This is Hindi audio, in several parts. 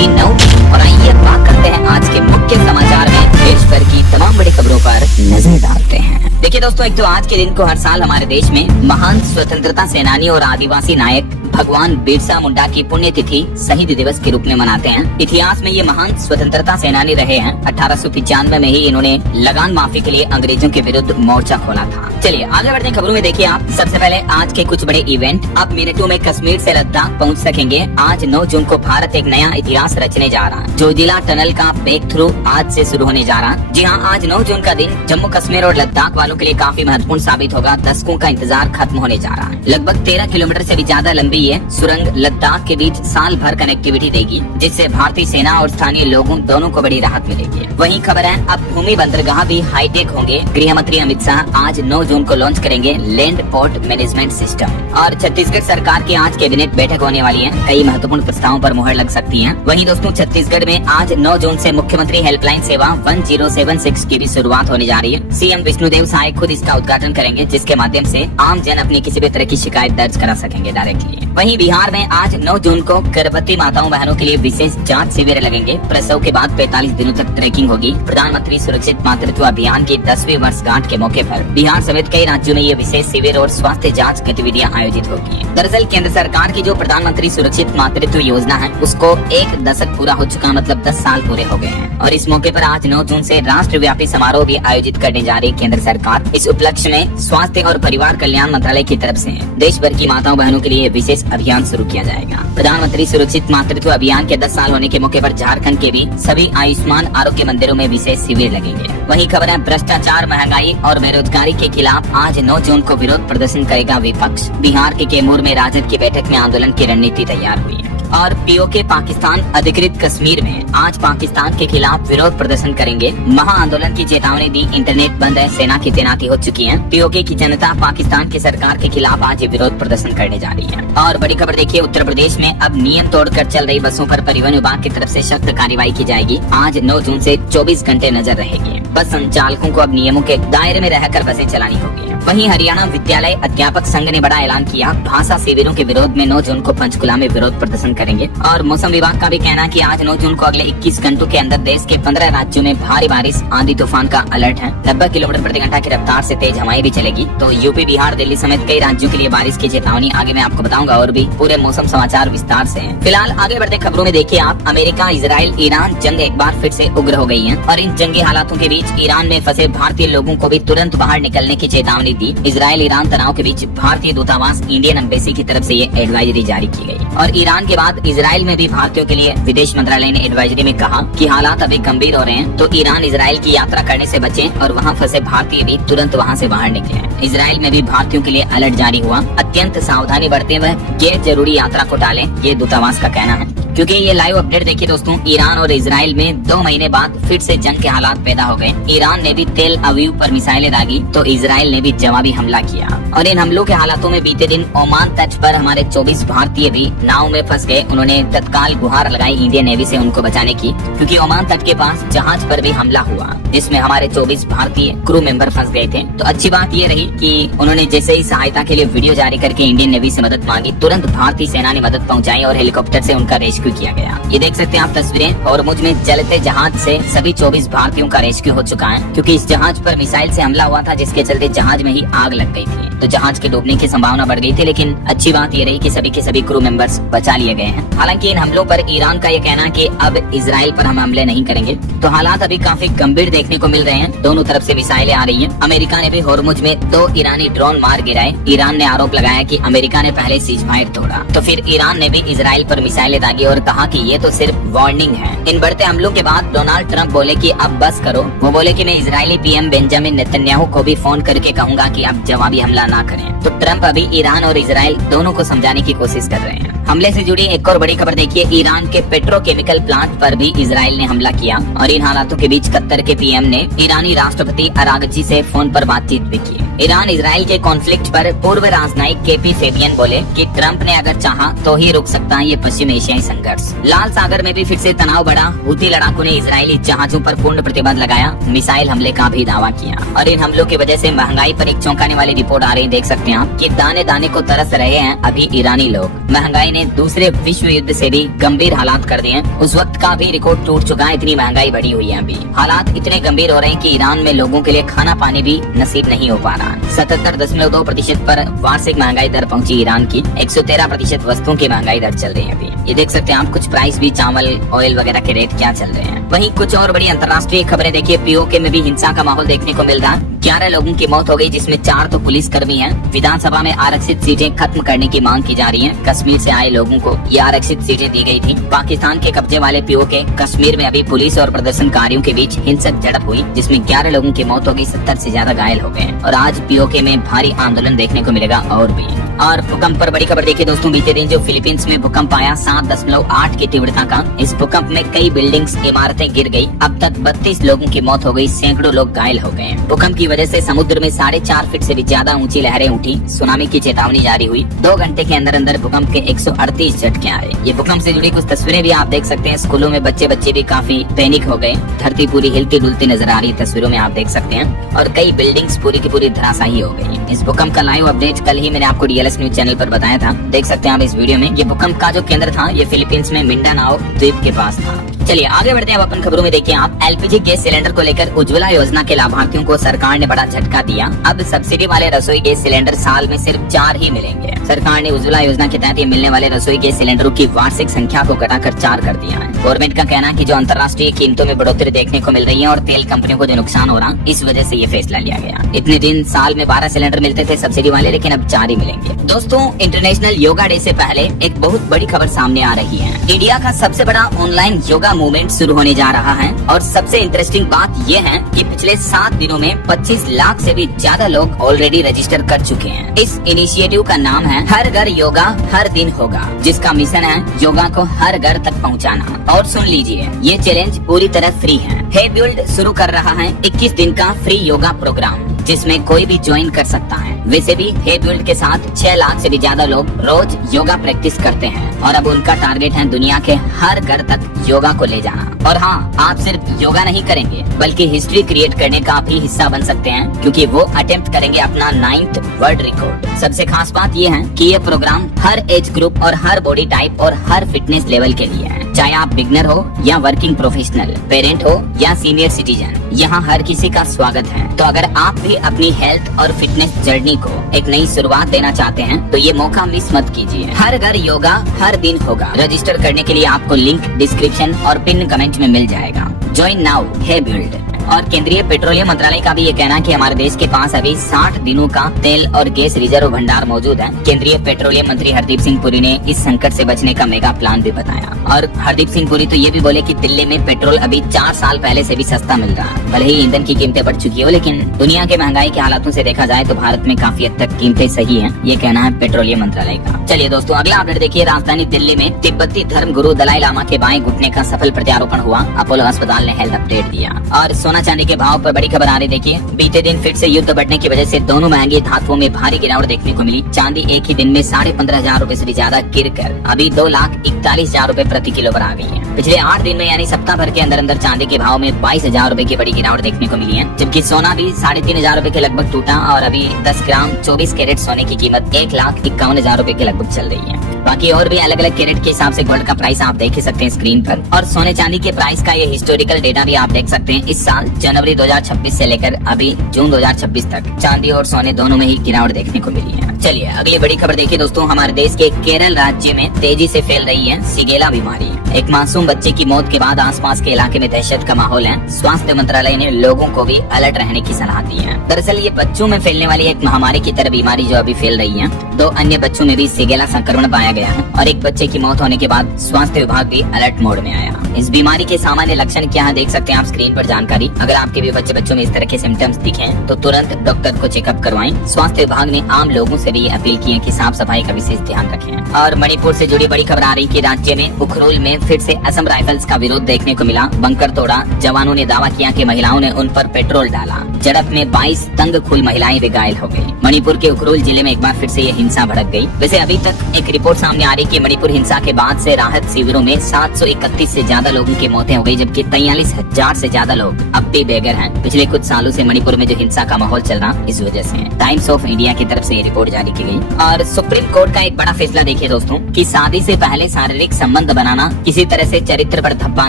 थी 9। और आइए बात करते हैं आज के मुख्य समाचार में देश भर की तमाम बड़ी खबरों पर नजर डालते हैं। देखिए दोस्तों, एक तो आज के दिन को हर साल हमारे देश में महान स्वतंत्रता सेनानी और आदिवासी नायक भगवान बिरसा मुंडा की पुण्यतिथि शहीद दिवस के रूप में मनाते हैं। इतिहास में ये महान स्वतंत्रता सेनानी रहे हैं। 1895 में ही इन्होंने लगान माफी के लिए अंग्रेजों के विरुद्ध मोर्चा खोला था। चलिए आगे बढ़ते हैं खबरों में। देखिए आप, सबसे पहले आज के कुछ बड़े इवेंट। आप मिनटों में कश्मीर से लद्दाख पहुंच सकेंगे। आज 9 जून को भारत एक नया इतिहास रचने जा रहा है। जोजिला टनल का ब्रेक थ्रू आज से शुरू होने जा रहा है। जी हाँ, आज 9 जून का दिन जम्मू कश्मीर और लद्दाख वालों के लिए काफी महत्वपूर्ण साबित होगा। दशकों का इंतजार खत्म होने जा रहा है। लगभग 13 किलोमीटर से भी ज्यादा लंबी ये सुरंग लद्दाख के बीच साल भर कनेक्टिविटी देगी, जिससे भारतीय सेना और स्थानीय लोगों दोनों को बड़ी राहत मिलेगी। वहीं खबर है, अब भूमि बंदरगाह भी हाईटेक होंगे। गृह मंत्री अमित शाह आज 9 जून को लॉन्च करेंगे लैंड पोर्ट मैनेजमेंट सिस्टम। और छत्तीसगढ़ सरकार की आज कैबिनेट बैठक होने वाली है। कई महत्वपूर्ण प्रस्तावों पर मुहर लग सकती है। वहीं दोस्तों, छत्तीसगढ़ में आज 9 जून से मुख्यमंत्री हेल्पलाइन सेवा 1076 की भी शुरुआत होने जा रही है। सीएम विष्णुदेव साय खुद इसका उद्घाटन करेंगे, जिसके माध्यम से आम जन अपनी किसी भी तरह की शिकायत दर्ज करा सकेंगे डायरेक्टली। वहीं बिहार में आज 9 जून को गर्भवती माताओं बहनों के लिए विशेष जांच शिविर लगेंगे। प्रसव के बाद 45 दिनों तक ट्रैकिंग होगी। प्रधानमंत्री सुरक्षित मातृत्व अभियान की 10वीं वर्षगांठ के मौके पर बिहार समेत कई राज्यों में ये विशेष शिविर और स्वास्थ्य जांच गतिविधियां आयोजित होगी। दरअसल केंद्र सरकार की जो प्रधानमंत्री सुरक्षित मातृत्व योजना है, उसको 1 दशक पूरा हो चुका, मतलब 10 साल पूरे हो गए हैं। और इस मौके पर आज 9 जून से राष्ट्रव्यापी समारोह भी आयोजित करने जा रही है केंद्र सरकार। इस उपलक्ष्य में स्वास्थ्य और परिवार कल्याण मंत्रालय की तरफ से देश भर की माताओं बहनों के लिए विशेष अभियान शुरू किया जाएगा। प्रधानमंत्री सुरक्षित मातृत्व अभियान के 10 साल होने के मौके पर झारखंड के भी सभी आयुष्मान आरोग्य मंदिरों में विशेष शिविर लगेंगे। वहीं खबर है, भ्रष्टाचार, महंगाई और बेरोजगारी के खिलाफ आज 9 जून को विरोध प्रदर्शन करेगा विपक्ष। बिहार के कैमूर में राजद की बैठक में आंदोलन की रणनीति तैयार हुई है। और पीओके पाकिस्तान अधिकृत कश्मीर में आज पाकिस्तान के खिलाफ विरोध प्रदर्शन करेंगे। महा आंदोलन की चेतावनी दी। इंटरनेट बंद है, सेना की तैनाती हो चुकी है। पीओके की जनता पाकिस्तान की सरकार के खिलाफ आज विरोध प्रदर्शन करने जा रही है। और बड़ी खबर देखिए, उत्तर प्रदेश में अब नियम तोड़कर चल रही बसों पर परिवहन विभाग की तरफ से सख्त कार्रवाई की जाएगी। आज 9 जून से 24 घंटे नजर रहेगी। बस संचालकों को अब नियमों के दायरे में रहकर बसें चलानी होगी। वहीं हरियाणा विद्यालय अध्यापक संघ ने बड़ा ऐलान किया। भाषा शिविरों के विरोध में 9 जून को पंचकुला में विरोध प्रदर्शन करेंगे। और मौसम विभाग का भी कहना है कि आज 9 जून को अगले 21 घंटों के अंदर देश के 15 राज्यों में भारी बारिश, आंधी तूफान का अलर्ट है। 90 किलोमीटर प्रति घंटा की रफ्तार से तेज हवाएं भी चलेगी। तो यूपी, बिहार, दिल्ली समेत कई राज्यों के लिए बारिश की चेतावनी आगे मैं आपको बताऊंगा। और भी पूरे मौसम समाचार विस्तार से हैं। फिलहाल आगे बढ़ते खबरों में देखिए आप, अमेरिका, इजराइल, ईरान जंग एक बार फिर से उग्र हो गई है। और इन जंगी हालातों के बीच ईरान में फंसे भारतीय लोगों को भी तुरंत बाहर निकलने की चेतावनी दी। इजराइल ईरान तनाव के बीच भारतीय दूतावास इंडियन एम्बेसी की तरफ से ये एडवाइजरी जारी की गई। और ईरान के बाद इजराइल में भी भारतीयों के लिए विदेश मंत्रालय ने एडवाइजरी में कहा कि हालात अभी गंभीर हो रहे हैं, तो ईरान इजराइल की यात्रा करने से बचें और वहां फंसे भारतीय भी तुरंत वहां से बाहर निकले। इजराइल में भी भारतीयों के लिए अलर्ट जारी हुआ। अत्यंत सावधानी बरते हुए गैर जरूरी यात्रा को टालें, ये दूतावास का कहना है। क्योंकि ये लाइव अपडेट देखिए दोस्तों, ईरान और इजराइल में 2 महीने बाद फिर से जंग के हालात पैदा हो गए। ईरान ने भी तेल अवीव पर मिसाइलें दागी, तो इजराइल ने भी जवाबी हमला किया। और इन हमलों के हालातों में बीते दिन ओमान तट पर हमारे 24 भारतीय भी नाव में फंस गए। उन्होंने तत्काल गुहार लगाई इंडियन नेवी से उनको बचाने की, क्योंकि ओमान तट के पास जहाज पर भी हमला हुआ, जिसमें हमारे 24 भारतीय क्रू मेंबर फंस गए थे। तो अच्छी बात ये रही कि उन्होंने जैसे ही सहायता के लिए वीडियो जारी करके इंडियन नेवी से मदद मांगी, तुरंत भारतीय सेना ने मदद पहुंचाई और हेलीकॉप्टर से उनका रेस्क्यू किया गया। ये देख सकते हैं आप तस्वीरें। और मुझ में जलते जहाज से सभी 24 भारतीयों का रेस्क्यू हो चुका है, क्योंकि इस जहाज पर मिसाइल से हमला हुआ था, जिसके चलते जहाज में ही आग लग गई थी। तो जहाज के डूबने की संभावना बढ़ गई थी, लेकिन अच्छी बात ये रही कि सभी के सभी क्रू मेंबर्स बचा लिए गए हैं। हालांकि इन हमलों पर ईरान का ये कहना है कि अब इजराइल पर हम हमले नहीं करेंगे। तो हालात अभी काफी गंभीर देखने को मिल रहे हैं। दोनों तरफ से मिसाइलें आ रही हैं। अमेरिका ने भी होर्मुज में 2 ईरानी ड्रोन मार गिराए। ईरान ने आरोप लगाया कि अमेरिका ने पहले सीजफायर तोड़ा। तो फिर ईरान ने भी इजराइल पर मिसाइलें दागी और कहा कि ये तो सिर्फ वार्निंग है। इन बढ़ते हमलों के बाद डोनाल्ड ट्रंप बोले कि अब बस करो। वो बोले कि मैं इजरायली पीएम बेंजामिन नेतन्याहू को भी फोन करके कहूंगा कि अब जवाबी हमला ना करें। तो ट्रंप अभी ईरान और इजराइल दोनों को समझाने की कोशिश कर रहे हैं। हमले से जुड़ी एक और बड़ी खबर देखिए, ईरान के पेट्रोकेमिकल प्लांट पर भी इजराइल ने हमला किया। और इन हालातों के बीच कतर के पीएम ने ईरानी राष्ट्रपति अरागची से फोन पर बातचीत भी की। ईरान इजराइल के कॉन्फ्लिक्ट पर पूर्व राजनयिक केपी फेबियन बोले कि ट्रंप ने अगर चाहा तो ही रोक सकता है ये पश्चिम एशियाई संघर्ष। लाल सागर में भी फिर से तनाव बढ़ा। हुती लड़ाकों ने इजरायली जहाजों पर पूर्ण प्रतिबंध लगाया, मिसाइल हमले का भी दावा किया। और इन हमलों की वजह से महंगाई पर एक चौंकाने वाली रिपोर्ट आ रही है। देख सकते हैं आप कि दाने दाने को तरस रहे हैं अभी ईरानी लोग। महंगाई ने ने दूसरे विश्व युद्ध से भी गंभीर हालात कर दिए हैं। उस वक्त का भी रिकॉर्ड टूट चुका है, इतनी महंगाई बढ़ी हुई है। अभी हालात इतने गंभीर हो रहे हैं कि ईरान में लोगों के लिए खाना पानी भी नसीब नहीं हो पा रहा है। 77.2% पर वार्षिक महंगाई दर पहुंची ईरान की। 113% वस्तुओं की महंगाई दर चल रही है। अभी ये देख सकते हैं आप, कुछ प्राइस भी, चावल, ऑयल वगैरह के रेट क्या चल रहे हैं। वहीं कुछ और बड़ी अंतर्राष्ट्रीय खबरें देखिए। पीओके में भी हिंसा का माहौल देखने को मिल रहा है। 11 लोगों की मौत हो गई, जिसमें 4 तो पुलिस कर्मी हैं। विधानसभा में आरक्षित सीटें खत्म करने की मांग की जा रही है। कश्मीर से आए लोगों को ये आरक्षित सीटें दी गई थी। पाकिस्तान के कब्जे वाले पीओके कश्मीर में अभी पुलिस और प्रदर्शनकारियों के बीच हिंसक झड़प हुई, जिसमें 11 लोगों की मौत हो गई, 70 से ज्यादा घायल हो गए। और आज पीओके में भारी आंदोलन देखने को मिलेगा। और भी और भूकंप पर बड़ी खबर देखिए दोस्तों। बीते दिन जो फिलीपींस में भूकंप आया 7.8 की तीव्रता का, इस भूकंप में कई बिल्डिंग्स, इमारतें गिर गई। अब तक 32 लोगों की मौत हो गई, सैकड़ों लोग घायल हो गए। भूकंप की वजह से समुद्र में 4.5 फीट से भी ज्यादा ऊंची लहरें उठी। सुनामी की चेतावनी जारी हुई। 2 घंटे के अंदर अंदर भूकंप के 138 झटके आए। ये भूकंप से जुड़ी कुछ तस्वीरें भी आप देख सकते हैं। स्कूलों में बच्चे भी काफी पैनिक हो गए। धरती पूरी हिलती डुलती नजर आ रही तस्वीरों में आप देख सकते हैं। और कई बिल्डिंग्स पूरी की पूरी धराशायी हो गई। इस भूकंप का लाइव अपडेट कल ही मैंने आपको डीएलएस न्यूज चैनल पर बताया था, देख सकते हैं आप इस वीडियो में। ये भूकंप का जो केंद्र था ये फिलीपींस में मिंडानाओ द्वीप के पास था। चलिए आगे बढ़ते हैं अब अपन खबरों में। देखिए आप, एलपीजी गैस सिलेंडर को लेकर उज्ज्वला योजना के लाभार्थियों को सरकार ने बड़ा झटका दिया। अब सब्सिडी वाले रसोई गैस सिलेंडर साल में सिर्फ 4 ही मिलेंगे। सरकार ने उज्ज्वला योजना के तहत ये मिलने वाले रसोई गैस सिलेंडरों की वार्षिक संख्या को घटाकर 4 कर दिया है। गवर्नमेंट का कहना है कि जो अंतर्राष्ट्रीय कीमतों में बढ़ोतरी देखने को मिल रही है और तेल कंपनियों को जो नुकसान हो रहा, इस वजह से ये फैसला लिया गया। इतने दिन साल में 12 सिलेंडर मिलते थे सब्सिडी वाले, लेकिन अब 4 ही मिलेंगे। दोस्तों, इंटरनेशनल योगा डे से पहले एक बहुत बड़ी खबर सामने आ रही है। इंडिया का सबसे बड़ा ऑनलाइन योगा मूवमेंट शुरू होने जा रहा है। और सबसे इंटरेस्टिंग बात ये है कि पिछले 7 दिनों में 25 लाख से भी ज्यादा लोग ऑलरेडी रजिस्टर कर चुके हैं। इस इनिशिएटिव का नाम है हर घर योगा हर दिन होगा, जिसका मिशन है योगा को हर घर तक पहुंचाना। और सुन लीजिए, ये चैलेंज पूरी तरह फ्री है। हे बिल्ड शुरू कर रहा है 21 दिन का फ्री योगा प्रोग्राम, जिसमें कोई भी ज्वाइन कर सकता है। वैसे भी हे बिल्ड के साथ 6 लाख से भी ज्यादा लोग रोज योगा प्रैक्टिस करते हैं। और अब उनका टारगेट है दुनिया के हर घर तक योगा को ले जाना। और हाँ, आप सिर्फ योगा नहीं करेंगे बल्कि हिस्ट्री क्रिएट करने का भी हिस्सा बन सकते हैं, क्योंकि वो अटेम्प्ट करेंगे अपना 9th वर्ल्ड रिकॉर्ड। सबसे खास बात ये है कि ये प्रोग्राम हर एज ग्रुप और हर बॉडी टाइप और हर फिटनेस लेवल के लिए है। चाहे आप बिगनर हो या वर्किंग प्रोफेशनल, पेरेंट हो या सीनियर सिटीजन, यहाँ हर किसी का स्वागत है। तो अगर आप भी अपनी हेल्थ और फिटनेस जर्नी को एक नई शुरुआत देना चाहते हैं तो ये मौका मिस मत कीजिए। हर घर योगा हर दिन होगा। रजिस्टर करने के लिए आपको लिंक डिस्क्रिप्शन और पिन कमेंट में मिल जाएगा। ज्वाइन नाउ हे बिल्ड। और केंद्रीय पेट्रोलियम मंत्रालय का भी ये कहना है कि हमारे देश के पास अभी 60 दिनों का तेल और गैस रिजर्व भंडार मौजूद है। केंद्रीय पेट्रोलियम मंत्री हरदीप सिंह पुरी ने इस संकट से बचने का मेगा प्लान भी बताया। और हरदीप सिंह पुरी तो ये भी बोले कि दिल्ली में पेट्रोल अभी 4 साल पहले से भी सस्ता मिल रहा है। भले ही ईंधन की कीमतें बढ़ चुकी हो, लेकिन दुनिया के महंगाई के हालातों से देखा जाए तो भारत में काफी हद तक कीमतें सही है, ये कहना है पेट्रोलियम मंत्रालय का। चलिए दोस्तों, अगला अपडेट देखिए। राजधानी दिल्ली में तिब्बती धर्म गुरु दलाई लामा के बाएं घुटने का सफल प्रत्यारोपण हुआ। अपोलो अस्पताल ने हेल्थ अपडेट दिया। और सोना चांदी के भाव पर बड़ी खबर आ रही। देखिए, बीते दिन फिर से युद्ध बढ़ने की वजह से दोनों महंगी धातुओं में भारी गिरावट देखने को मिली। चांदी एक ही दिन में 15,500 रूपए से ज्यादा गिर कर अभी 2,41,000 रूपए प्रति किलो पर आ गई है। पिछले 8 दिन में यानी सप्ताह भर के अंदर अंदर चांदी के भाव में 22,000 रूपए की बड़ी गिरावट देखने को मिली है। जबकि सोना भी 3,500 रूपए के लगभग टूटा और अभी 10 ग्राम 24 कैरेट सोने की कीमत 1,51,000 रूपए के लगभग चल रही है। बाकी और भी अलग अलग कैरेट के हिसाब से गोल्ड का प्राइस आप देख ही सकते हैं स्क्रीन पर। और सोने चांदी के प्राइस का ये हिस्टोरिकल डेटा भी आप देख सकते हैं। इस साल जनवरी 2026 से लेकर अभी जून 2026 तक चांदी और सोने दोनों में ही गिरावट देखने को मिली है। चलिए अगली बड़ी खबर देखिए दोस्तों। हमारे देश के केरल राज्य में तेजी से फैल रही है सिगेला बीमारी। एक मासूम बच्चे की मौत के बाद आसपास के इलाके में दहशत का माहौल है। स्वास्थ्य मंत्रालय ने लोगों को भी अलर्ट रहने की सलाह दी है। दरअसल ये बच्चों में फैलने वाली एक महामारी की तरह बीमारी जो अभी फैल रही है। 2 अन्य बच्चों में भी सिगेला संक्रमण पाया गया है और एक बच्चे की मौत होने के बाद स्वास्थ्य विभाग भी अलर्ट मोड में आया। इस बीमारी के सामान्य लक्षण क्या है देख सकते हैं आप स्क्रीन पर जानकारी। अगर आपके भी बच्चों में इस तरह के सिम्टम्स दिखें तो तुरंत डॉक्टर को चेकअप करवाएं। स्वास्थ्य विभाग ने आम लोगों से भी अपील की है कि साफ सफाई का विशेष ध्यान रखें। और मणिपुर से जुड़ी बड़ी खबर आ रही कि राज्य में उखरुल में फिर से असम राइफल्स का विरोध देखने को मिला। बंकर तोड़ा, जवानों ने दावा किया कि महिलाओं ने उन पर पेट्रोल डाला। झड़प में 22 तंगखुल महिलाएं भी घायल हो गई। मणिपुर के उखरुल जिले में एक बार फिर से ये हिंसा भड़क गई। वैसे अभी तक एक रिपोर्ट सामने आ रही है कि मणिपुर हिंसा के बाद से राहत शिविरों में 731 से ज्यादा लोगों की मौतें हो गई, जबकि 43,000 से ज्यादा लोग अब भी बेघर हैं। पिछले कुछ सालों से मणिपुर में जो हिंसा का माहौल चल रहा इस वजह से टाइम्स ऑफ इंडिया की तरफ से ये रिपोर्ट जारी की गई। और सुप्रीम कोर्ट का एक बड़ा फैसला देखिए दोस्तों कि शादी से पहले शारीरिक संबंध बनाना किसी तरह से चरित्र पर धब्बा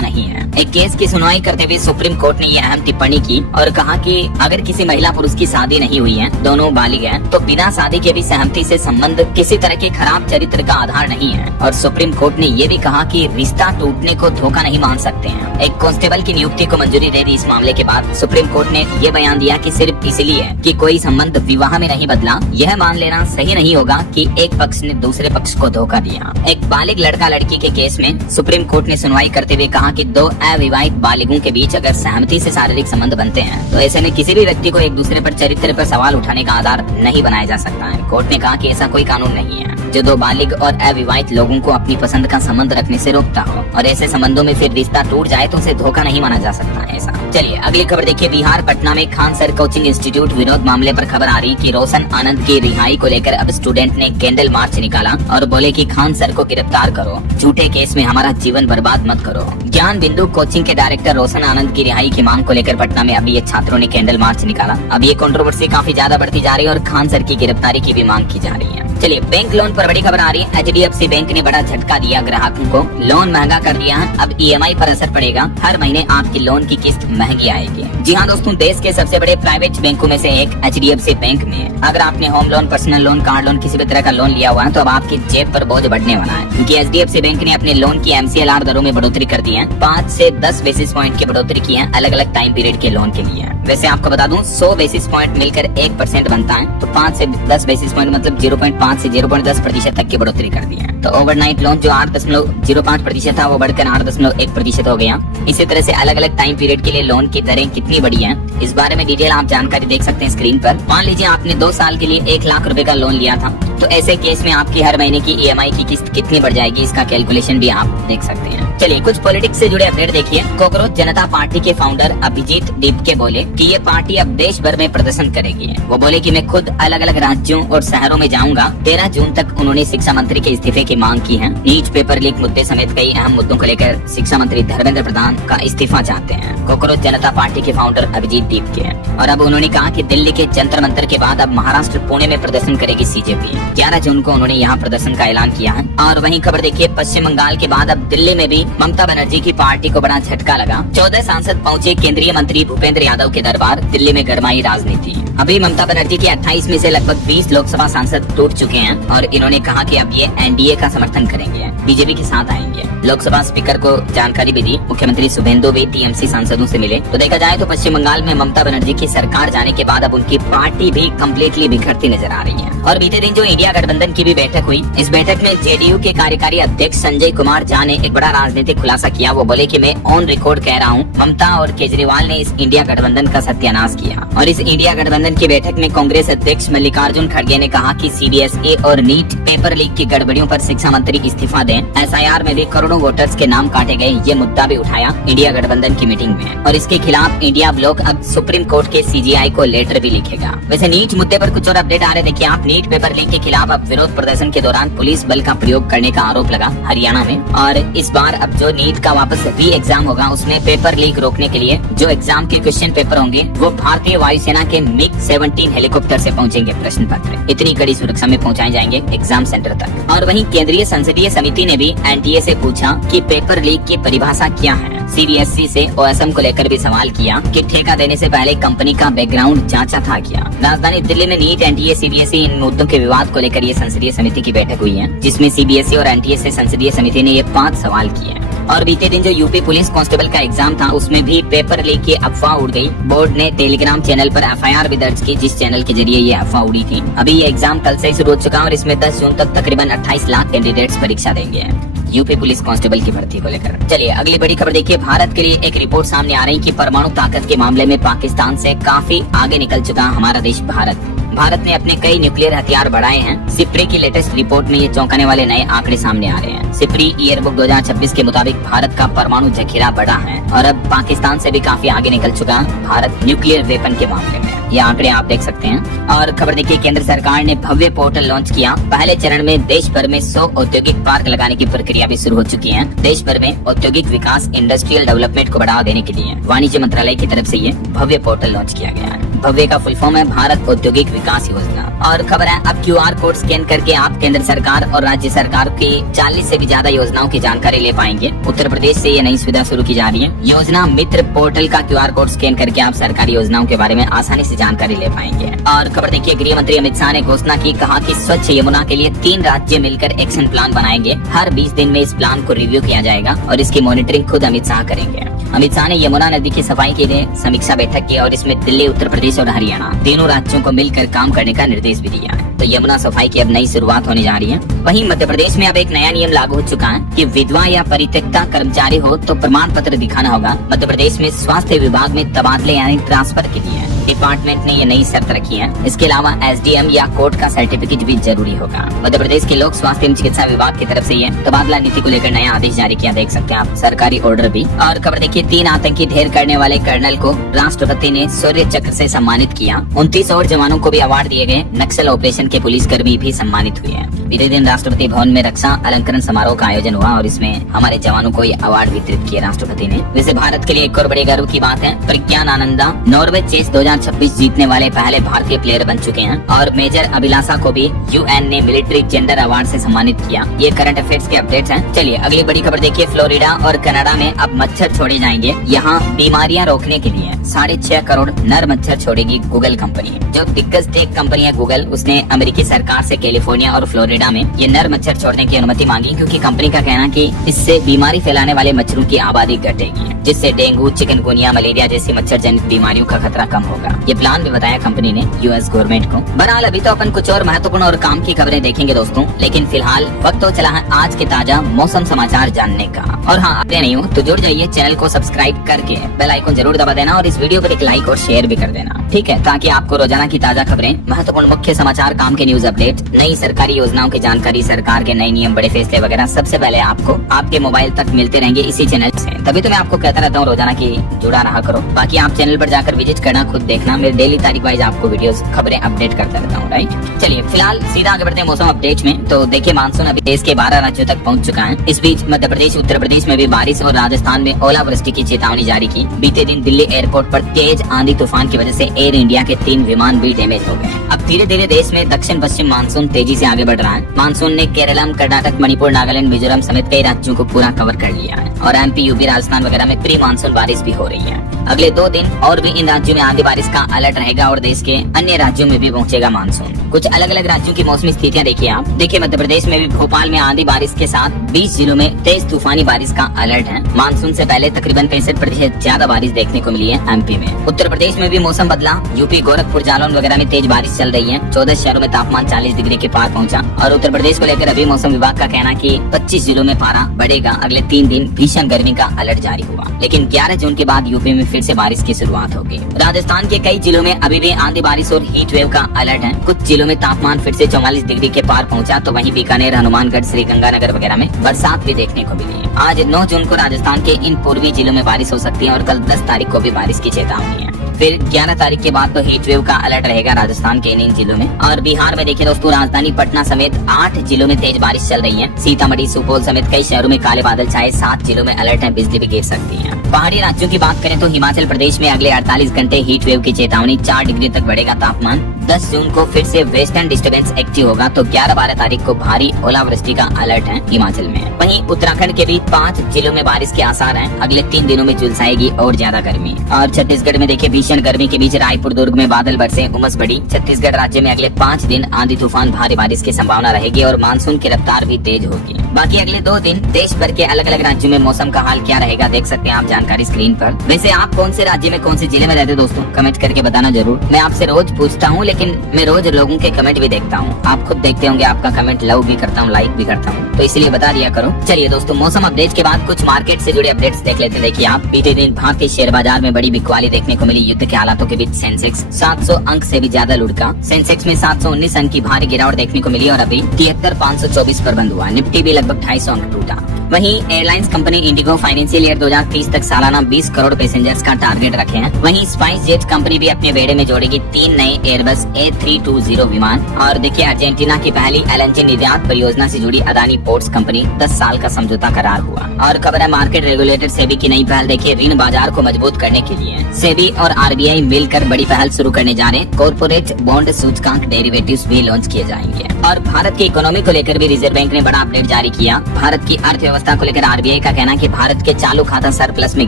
नहीं है। एक केस की सुनवाई करते हुए सुप्रीम कोर्ट ने यह अहम टिप्पणी की और कहा कि अगर किसी महिला पुरुष की शादी नहीं हुई है, दोनों बालिग हैं, तो बिना शादी के भी सहमति से संबंध किसी तरह के खराब चरित्र का आधार नहीं है। और सुप्रीम कोर्ट ने ये भी कहा कि रिश्ता टूटने को धोखा नहीं मान सकते हैं। एक कांस्टेबल की नियुक्ति को मंजूरी दे दी। इस मामले के बाद सुप्रीम कोर्ट ने ये बयान दिया कि सिर्फ इसलिए कि कोई संबंध विवाह में नहीं बदला, यह मान लेना सही नहीं होगा कि एक पक्ष ने दूसरे पक्ष को धोखा दिया। एक बालिग लड़का लड़की के केस में सुप्रीम कोर्ट ने सुनवाई करते हुए कहा कि दो अविवाहित बालिगों के बीच अगर सहमति से शारीरिक संबंध बनते हैं तो ऐसे में किसी भी व्यक्ति को एक दूसरे पर चरित्र पर सवाल उठाने का आधार नहीं बनाया जा सकता है। कोर्ट ने कहा कि ऐसा कोई कानून नहीं है जो दो बालिग और अविवाहित लोगों को अपनी पसंद का संबंध रखने से रोकता हो, और ऐसे संबंधों में फिर रिश्ता टूट जाए तो उसे धोखा नहीं माना जा सकता है ऐसा। चलिए अगली खबर देखिए। बिहार पटना में खान सर कोचिंग इंस्टीट्यूट विरोध मामले पर खबर आ रही कि रोशन आनंद की रिहाई को लेकर अब स्टूडेंट ने कैंडल मार्च निकाला और बोले कि खान सर को गिरफ्तार करो, झूठे केस में हमारा जीवन बर्बाद मत करो। ज्ञान बिंदु कोचिंग के डायरेक्टर रोशन आनंद की रिहाई की मांग को लेकर पटना में अभी छात्रों ने कैंडल मार्च निकाला। अब ये कंट्रोवर्सी काफी ज्यादा बढ़ती जा रही है और खान सर की गिरफ्तारी की भी मांग की जा रही है। चलिए बैंक लोन पर बड़ी खबर आ रही है। HDFC बैंक ने बड़ा झटका दिया ग्राहकों को, लोन महंगा कर दिया है। अब EMI पर असर पड़ेगा, हर महीने आपकी लोन की किस्त महंगी आएगी। जी हाँ दोस्तों, देश के सबसे बड़े प्राइवेट बैंकों में से एक HDFC बैंक में अगर आपने home loan, personal loan, car loan, किसी भी तरह का लोन लिया हुआ है तो अब आपकी जेब पर बोझ बढ़ने वाला है, क्योंकि HDFC बैंक ने अपने लोन की MCLR दरों में बढ़ोतरी कर दी है। 5 से 10 बेसिस पॉइंट की बढ़ोतरी की है अलग अलग टाइम पीरियड के लोन के लिए। वैसे आपको बता दूं 100 बेसिस पॉइंट मिलकर 1% बनता है, तो 5 से 10 बेसिस पॉइंट मतलब 0.5 से 0.10% तक की बढ़ोतरी कर दी है। तो ओवरनाइट लोन जो 8.05% था वो बढ़कर 8.1% हो गया। इसी तरह से अलग अलग टाइम पीरियड के लिए लोन की दरें कितनी बढ़ी है, इस बारे में डिटेल आप जानकारी देख सकते हैं स्क्रीन पर। मान लीजिए आपने 2 साल के लिए 1 लाख रुपए का लोन लिया था, तो ऐसे केस में आपकी हर महीने की EMI की किस्त कितनी बढ़ जाएगी, इसका कैलकुलेशन भी आप देख सकते हैं। चलिए कुछ पॉलिटिक्स से जुड़े अपडेट देखिए। कॉकरोच जनता पार्टी के फाउंडर अभिजीत दीपके बोले कि ये पार्टी अब देश भर में प्रदर्शन करेगी। वो बोले कि मैं खुद अलग अलग राज्यों और शहरों में जाऊंगा। 13 जून तक उन्होंने शिक्षा मंत्री के इस्तीफे की मांग की है। नीट पेपर लीक मुद्दे समेत कई अहम मुद्दों को लेकर शिक्षा मंत्री धर्मेंद्र प्रधान का इस्तीफा चाहते हैं कॉकरोच जनता पार्टी के फाउंडर अभिजीत दीपके। और अब उन्होंने कहा कि दिल्ली के जंतर मंतर के बाद अब महाराष्ट्र पुणे में प्रदर्शन करेगी CJP। 11 जून को उन्होंने यहाँ प्रदर्शन का ऐलान किया है। और वहीं खबर देखिए, पश्चिम बंगाल के बाद अब दिल्ली में भी ममता बनर्जी की पार्टी को बड़ा झटका लगा। 14 सांसद पहुंचे केंद्रीय मंत्री भूपेंद्र यादव के दरबार। दिल्ली में गरमाई राजनीति। अभी ममता बनर्जी के 28 में से लगभग 20 लोकसभा सांसद टूट चुके हैं और इन्होंने कहा कि अब ये NDA का समर्थन करेंगे, BJP के साथ आएंगे। लोकसभा स्पीकर को जानकारी भी दी। मुख्यमंत्री शुभेंदु भी TMC सांसदों से मिले। तो देखा जाए तो पश्चिम बंगाल में ममता बनर्जी की सरकार जाने के बाद अब उनकी पार्टी भी कम्प्लीटली बिखरती नजर आ रही है। और बीते दिन जो इंडिया गठबंधन की भी बैठक हुई, इस बैठक में JDU के कार्यकारी अध्यक्ष संजय कुमार झा ने एक बड़ा राजनीतिक खुलासा किया। वो बोले कि मैं ऑन रिकॉर्ड कह रहा हूँ, ममता और केजरीवाल ने इस इंडिया गठबंधन का सत्यानाश किया। और इस इंडिया गठबंधन की बैठक में कांग्रेस अध्यक्ष मल्लिकार्जुन खड़गे ने कहा कि CBSE और नीट पेपर लीक की गड़बड़ियों पर शिक्षा मंत्री इस्तीफा दें। SIR में भी करोड़ों वोटर्स के नाम काटे गए, ये मुद्दा भी उठाया इंडिया गठबंधन की मीटिंग में। और इसके खिलाफ इंडिया ब्लॉक अब सुप्रीम कोर्ट के CGI को लेटर भी लिखेगा। वैसे नीट मुद्दे पर कुछ और अपडेट आ रहे देखिए आप। नीट पेपर लीक के खिलाफ अब विरोध प्रदर्शन के दौरान पुलिस बल का प्रयोग करने का आरोप लगा हरियाणा में। और इस बार अब जो नीट का वापस री एग्जाम होगा उसमें पेपर लीक रोकने के लिए जो एग्जाम के क्वेश्चन पेपर होंगे वो भारतीय वायुसेना के MiG-17 हेलीकॉप्टर से पहुंचेंगे प्रश्न पत्र। इतनी कड़ी सुरक्षा में पहुंचाए जाएंगे एग्जाम सेंटर तक। और वहीं केंद्रीय संसदीय समिति ने भी NTA से पूछा कि पेपर लीक की परिभाषा क्या है। CBSE से OSM को लेकर भी सवाल किया कि ठेका देने से पहले कंपनी का बैकग्राउंड जांचा था क्या। राजधानी दिल्ली में नीट, NTA, CBSE इन मुद्दों के विवाद को लेकर ये संसदीय समिति की बैठक हुई है, जिसमें CBSE और NTA से संसदीय समिति ने ये 5 सवाल किए। और बीते दिन जो यूपी पुलिस कांस्टेबल का एग्जाम था उसमें भी पेपर लीक की अफवाह उड़ गई। बोर्ड ने टेलीग्राम चैनल पर FIR भी दर्ज की, जिस चैनल के जरिए ये अफवाह उड़ी थी। अभी ये एग्जाम कल से शुरू हो चुका और इसमें 10 जून तक तकरीबन 28 लाख कैंडिडेट्स परीक्षा देंगे यूपी पुलिस कांस्टेबल की भर्ती को लेकर। चलिए अगली बड़ी खबर देखिए। भारत के लिए एक रिपोर्ट सामने आ रही कि परमाणु ताकत के मामले में पाकिस्तान से काफी आगे निकल चुका हमारा देश भारत। भारत ने अपने कई न्यूक्लियर हथियार बढ़ाए हैं। सिप्री की लेटेस्ट रिपोर्ट में ये चौंकाने वाले नए आंकड़े सामने आ रहे हैं। सिप्री ईयरबुक 2026 के मुताबिक भारत का परमाणु जखीरा बढ़ा है और अब पाकिस्तान से भी काफी आगे निकल चुका है भारत न्यूक्लियर वेपन के मामले में। ये आंकड़े आप देख सकते हैं। और खबर देखिए, केंद्र सरकार ने भव्य पोर्टल लॉन्च किया। पहले चरण में देश भर में 100 औद्योगिक पार्क लगाने की प्रक्रिया भी शुरू हो चुकी है। देश भर में औद्योगिक विकास, इंडस्ट्रियल डेवलपमेंट को बढ़ावा देने के लिए वाणिज्य मंत्रालय की तरफ से ये भव्य पोर्टल लॉन्च किया गया है। भव्य का फुल फॉर्म है भारत औद्योगिक विकास योजना। और खबर है, अब QR कोड स्कैन करके आप केंद्र सरकार और राज्य सरकार की 40 से भी ज्यादा योजनाओं की जानकारी ले पाएंगे। उत्तर प्रदेश से ये नई सुविधा शुरू की जा रही है। योजना मित्र पोर्टल का QR कोड स्कैन करके आप सरकारी योजनाओं के बारे में आसानी से जानकारी ले पाएंगे। और खबर देखिए, गृह मंत्री अमित शाह ने घोषणा की, कहा कि स्वच्छ यमुना के लिए 3 राज्य मिलकर एक्शन प्लान बनाएंगे। हर 20 दिन में इस प्लान को रिव्यू किया जाएगा और इसकी मॉनिटरिंग खुद अमित शाह करेंगे। अमित शाह ने यमुना नदी की सफाई के लिए समीक्षा बैठक की और इसमें दिल्ली, उत्तर प्रदेश और हरियाणा तीनों राज्यों को मिलकर काम करने का निर्देश भी दिया है। तो यमुना सफाई की अब नई शुरुआत होने जा रही है। वहीं मध्य प्रदेश में अब एक नया नियम लागू हो चुका है कि विधवा या परित्यक्ता कर्मचारी हो तो प्रमाण पत्र दिखाना होगा। मध्य प्रदेश में स्वास्थ्य विभाग में तबादले यानी ट्रांसफर के लिए डिपार्टमेंट ने ये नई शर्त रखी है। इसके अलावा SDM या कोर्ट का सर्टिफिकेट भी जरूरी होगा। मध्य प्रदेश के लोक स्वास्थ्य एवं चिकित्सा विभाग की तरफ से ये तबादला नीति को लेकर नया आदेश जारी किया, देख सकते हैं आप, सरकारी ऑर्डर भी। और खबर देखिए, 3 आतंकी ढेर करने वाले कर्नल को राष्ट्रपति ने शौर्य चक्र से सम्मानित किया। 29 और जवानों को भी अवार्ड दिए गए। नक्सल ऑपरेशन के पुलिसकर्मी भी सम्मानित हुए हैं। बीते दिन राष्ट्रपति भवन में रक्षा अलंकरण समारोह का आयोजन हुआ और इसमें हमारे जवानों को ये अवार्ड वितरित किए राष्ट्रपति ने। वैसे भारत के लिए एक और बड़े गर्व की बात है, प्रज्ञान आनंदा नॉर्वे चेस 2026 जीतने वाले पहले भारतीय प्लेयर बन चुके हैं। और मेजर अभिलाषा को भी UN ने मिलिट्री जेंडर अवार्ड से सम्मानित किया। ये करंट अफेयर्स के अपडेट्स हैं। चलिए अगली बड़ी खबर देखिए, फ्लोरिडा और कनाडा में अब मच्छर छोड़े जाएंगे। यहाँ बीमारियां रोकने के लिए 6.5 करोड़ नर मच्छर छोड़ेगी गूगल कंपनी। जो दिग्गज टेक कंपनी है गूगल, उसने अमेरिकी सरकार से कैलिफोर्निया और फ्लोरिडा में ये नर मच्छर छोड़ने की अनुमति मांगी, क्योंकि कंपनी का कहना कि इससे बीमारी फैलाने वाले मच्छरों की आबादी घटेगी, जिससे डेंगू, चिकनगुनिया, मलेरिया जैसी मच्छर जनित बीमारियों का खतरा कम होगा। ये प्लान भी बताया कंपनी ने US गवर्नमेंट को। बहरहाल अभी तो अपन कुछ और महत्वपूर्ण और काम की खबरें देखेंगे दोस्तों, लेकिन फिलहाल वक्त तो चला है आज के ताजा मौसम समाचार जानने का। और हाँ, आते नहीं हो तो जुड़ जाइए, चैनल को सब्सक्राइब करके बेल आइकन जरूर दबा देना और इस वीडियो पर एक लाइक और शेयर भी कर देना, ठीक है, ताकि आपको रोजाना की ताजा खबरें, महत्वपूर्ण मुख्य समाचार, काम के न्यूज अपडेट, नई सरकारी योजनाओं की जानकारी, सरकार के नए नियम, बड़े फैसले वगैरह सबसे पहले आपको आपके मोबाइल तक मिलते रहेंगे इसी चैनल से। तभी तो मैं आपको कहता रहता हूँ रोजाना की जुड़ा रहा करो। बाकी आप चैनल पर जाकर विजिट करना, खुद देखना, मेरे डेली तारीख वाइज आपको वीडियोस, खबरें अपडेट करता रहता हूँ, राइट। चलिए फिलहाल सीधा आगे बढ़ते हैं मौसम अपडेट में। तो देखिए, मानसून अभी देश के 12 राज्यों तक पहुंच चुका है। इस बीच मध्य प्रदेश, उत्तर प्रदेश में भी बारिश और राजस्थान में ओलावृष्टि की चेतावनी जारी की। बीते दिन दिल्ली एयरपोर्ट पर तेज आंधी तूफान की वजह से एयर इंडिया के 3 विमान भी डैमेज हो गए। अब धीरे धीरे देश में दक्षिण पश्चिम मानसून तेजी से आगे बढ़ रहा है। मानसून ने केरलम, कर्नाटक, मणिपुर, नागालैंड, मिजोरम समेत कई राज्यों को पूरा कवर कर लिया है और MP, UP, राजस्थान वगैरह में प्री मानसून बारिश भी हो रही है। अगले 2 दिन और भी इन राज्यों में आंधी बारिश का अलर्ट रहेगा और देश के अन्य राज्यों में भी पहुंचेगा मानसून। कुछ अलग अलग राज्यों की मौसमी स्थितियां देखिए आप। देखिए, मध्य प्रदेश में भी भोपाल में आंधी बारिश के साथ 20 जिलों में तेज तूफानी बारिश का अलर्ट है। मानसून से पहले तकरीबन 65% ज्यादा बारिश देखने को मिली है MP में। उत्तर प्रदेश में भी मौसम बदला। UP, गोरखपुर, जालौन वगैरह में तेज बारिश चल रही है। 14 शहरों में तापमान 40 डिग्री के पार पहुंचा। और उत्तर प्रदेश को लेकर अभी मौसम विभाग का कहना कि 25 जिलों में पारा बढ़ेगा। अगले 3 दिन भीषण गर्मी का अलर्ट जारी हुआ, लेकिन 11 जून के बाद UP में फिर से बारिश की शुरुआत होगी। राजस्थान के कई जिलों में अभी भी आंधी बारिश और हीट वेव का अलर्ट है। कुछ जिलों में तापमान फिर से 44 डिग्री के पार पहुंचा, तो वहीं बीकानेर, हनुमानगढ़, श्रीगंगानगर वगैरह में बरसात भी देखने को मिली है। आज 9 जून को राजस्थान के इन पूर्वी जिलों में बारिश हो सकती है और कल 10 तारीख को भी बारिश की चेतावनी है। फिर 11 तारीख के बाद तो हीट वेव का अलर्ट रहेगा राजस्थान के इन जिलों में। और बिहार में देखिए दोस्तों, राजधानी पटना समेत 8 जिलों में तेज बारिश चल रही है। सीतामढ़ी, सुपौल समेत कई शहरों में काले बादल छाए। 7 जिलों में अलर्ट है, बिजली भी गिर सकती है। पहाड़ी राज्यों की बात करें तो हिमाचल प्रदेश में अगले 48 घंटे हीट वेव की चेतावनी, 4 डिग्री तक बढ़ेगा तापमान। 10 जून को फिर से वेस्टर्न डिस्टर्बेंस एक्टिव होगा, तो 11-12 तारीख को भारी ओलावृष्टि का अलर्ट है हिमाचल में। वहीं उत्तराखंड के भी 5 जिलों में बारिश के आसार हैं। अगले 3 दिनों में झुलसाएगी और ज्यादा गर्मी। और छत्तीसगढ़ में देखिए, भीषण गर्मी के बीच रायपुर, दुर्ग में बादल बरसे, उमस बढ़ी। छत्तीसगढ़ राज्य में अगले 5 दिन आंधी तूफान, भारी बारिश की संभावना रहेगी और मानसून की रफ्तार भी तेज होगी। बाकी अगले 2 दिन देश भर के अलग अलग राज्यों में मौसम का हाल क्या रहेगा देख सकते हैं आप जानकारी स्क्रीन पर। वैसे आप कौन से राज्य में, कौन से जिले में रहते दोस्तों, कमेंट करके बताना जरूर। मैं आपसे रोज पूछता हूँ, लेकिन लेकिन मैं रोज लोगों के कमेंट भी देखता हूँ। आप खुद देखते होंगे, आपका कमेंट लव भी करता हूँ, लाइक भी करता हूँ, तो इसलिए बता दिया करो। चलिए दोस्तों, मौसम अपडेट के बाद कुछ मार्केट से जुड़े अपडेट्स देख लेते हैं। देखिए आप, बीते दिन भारतीय शेयर बाजार में बड़ी बिकवाली देखने को मिली। युद्ध के हालातों के बीच सेंसेक्स 700 अंक से भी ज्यादा लुढ़का। सेंसेक्स में 719 अंक की भारी गिरावट देखने को मिली और अभी 73,524 पर बंद हुआ। निफ्टी भी लगभग 250 अंक टूटा। वहीं airlines company Indigo financial year 2030 तक सालाना 20 करोड़ पैसेंजर्स का टारगेट रखे हैं। वहीं स्पाइस जेट कंपनी भी अपने बेड़े में जोड़ेगी 3 नए एयरबस A320 विमान। और देखिए, अर्जेंटीना की पहली LNG निर्यात परियोजना से जुड़ी अदानी पोर्ट्स कंपनी 10 साल का समझौता करार हुआ। और खबर है मार्केट रेगुलेटर सेबी की नई पहल। देखिए, ऋण बाजार को मजबूत करने के लिए सेबी और RBI मिलकर बड़ी पहल शुरू करने जा रहे हैं। कॉर्पोरेट बॉन्ड सूचकांक डेरिवेटिव्स भी लॉन्च किए जाएंगे। और भारत की इकोनॉमी को लेकर भी रिजर्व बैंक ने बड़ा अपडेट जारी किया। भारत की अर्थव्यवस्था को लेकर RBI का कहना है कि भारत के चालू खाता सरप्लस में